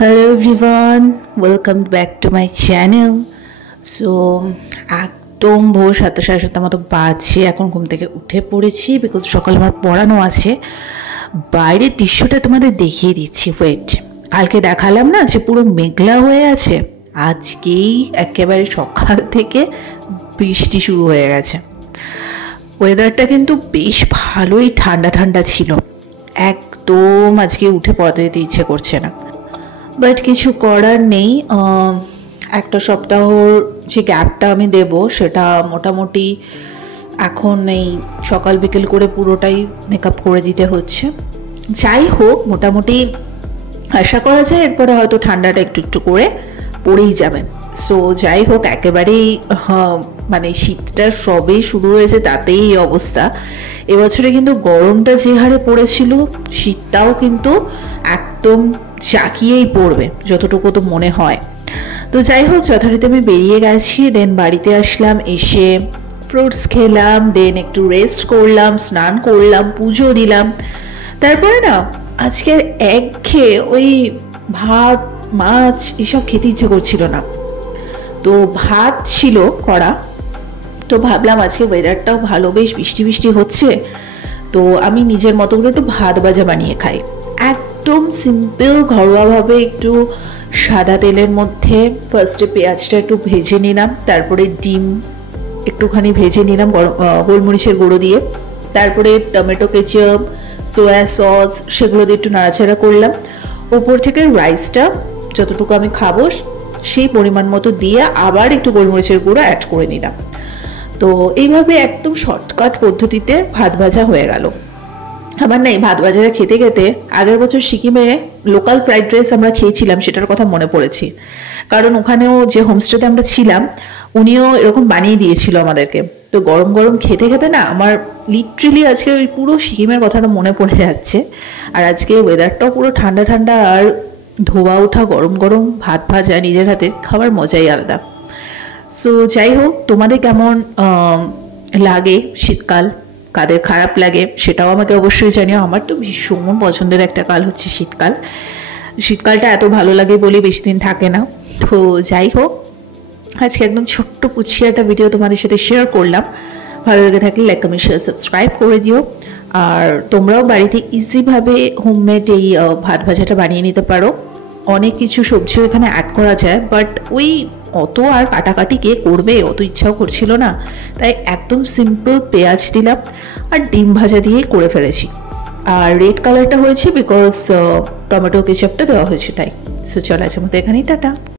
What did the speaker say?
Hello everyone, welcome back to my channel. So একদম ভোর 7:30 সাড়ে 7টার মতো বাজে। এখন ঘুম থেকে উঠে পড়েছি বিকজ সকালে আমার পড়ানো আছে। বাইরের দৃশ্যটা তোমাদের দেখিয়ে দিচ্ছি, ওয়েট। কালকে দেখালাম না যে পুরো মেঘলা হয়ে আছে, আজকেই একেবারে সকাল থেকে বৃষ্টি শুরু হয়ে গেছে। ওয়েদারটা কিন্তু বেশ ভালোই ঠান্ডা ঠান্ডা ছিল, একদম আজকে উঠে পড়াতে যেতে ইচ্ছে করছে না, বাট কিছু করার নেই। একটা সপ্তাহর যে গ্যাপটা আমি দেব সেটা মোটামুটি এখন এই সকাল বিকেল করে পুরোটাই মেকআপ করে দিতে হচ্ছে। যাই হোক, মোটামুটি আশা করা যায় এরপরে হয়তো ঠান্ডাটা একটু একটু করে পড়েই যাবে। সো যাই হোক, একেবারেই মানে শীতটা সবে শুরু হয়েছে তাতেই এই অবস্থা। এবছরে কিন্তু গরমটা যে হারে পড়েছিল, শীতটাও কিন্তু একদম জাঁকিয়েই পড়বে যতটুকু তো মনে হয়। তো যাই হোক, যথারীতি আমি বেরিয়ে গেছি, দেন বাড়িতে আসলাম, এসে ফ্রুটস খেলাম, দেন একটু রেস্ট করলাম, স্নান করলাম, পুজো দিলাম। তারপরে না আজকের একঘেয়ে ওই ভাত মাছ এসব খেতে ইচ্ছে করছিল না, তো ভাত ছিল করা। তো ভাবলাম আজকে ওয়েদারটাও ভালো, বেশ বৃষ্টি বৃষ্টি হচ্ছে, তো আমি নিজের মতো করে একটু ভাত ভাজা বানিয়ে খাই। একদম সিম্পল ঘরোয়াভাবে একটু সাদা তেলের মধ্যে ফার্স্টে পেঁয়াজটা একটু ভেজে নিলাম, তারপরে ডিম একটুখানি ভেজে নিলাম গোলমরিচের গুঁড়ো দিয়ে, তারপরে টমেটো কেচাপ, সোয়া সস সেগুলো দিয়ে একটু নাড়াচাড়া করলাম। ওপর থেকে রাইসটা যতটুকু আমি খাবো সেই পরিমাণ মতো দিয়ে আবার একটু গোলমরিচের গুঁড়ো অ্যাড করে নিলাম। তো এইভাবে একদম শর্টকাট পদ্ধতিতে ভাত ভাজা হয়ে গেল। আমার না এই ভাত ভাজাটা খেতে খেতে আগের বছর সিকিমে লোকাল ফ্রাইড রাইস আমরা খেয়েছিলাম সেটার কথা মনে পড়েছি, কারণ ওখানেও যে হোমস্টেতে আমরা ছিলাম উনিও এরকম বানিয়ে দিয়েছিল আমাদেরকে। তো গরম গরম খেতে খেতে না আমার লিটারেলি আজকে ওই পুরো সিকিমের কথাটা মনে পড়ে যাচ্ছে। আর আজকে ওয়েদারটাও পুরো ঠান্ডা ঠান্ডা, আর ধোয়া ওঠা গরম গরম ভাত ভাজা নিজের হাতের খাবার মজাই আলাদা। সো যাই হোক, তোমাদের কেমন লাগে শীতকাল, কাদের খারাপ লাগে সেটাও আমাকে অবশ্যই জানিও। আমার তো ভীষণ পছন্দের একটা কাল হচ্ছে শীতকাল। শীতকালটা এত ভালো লাগে বলে বেশি দিন থাকে না। তো যাই হোক, আজকে একদম ছোট্ট পুচিয়ে একটা ভিডিও তোমাদের সাথে শেয়ার করলাম। ভালো লেগে থাকলে লাইক কমেন্ট শেয়ার সাবস্ক্রাইব করে দিও। আর তোমরাও বাড়িতে ইজিভাবে হোমমেড এই ভাত ভাজাটা বানিয়ে নিতে পারো। অনেক কিছু সবজিও এখানে অ্যাড করা যায়, বাট ওই অত আর কাটাকাটি কে করবে, অত ইচ্ছাও করছিল না, তাই একদম সিম্পল পেঁয়াজ দিলাম আর ডিম ভাজা দিয়েই করে ফেলেছি। আর রেড কালারটা হয়েছে বিকজ টমেটো কেচাপটা দেওয়া হয়েছে তাই। সো চলো আজকের মতো এখানেই, টাটা।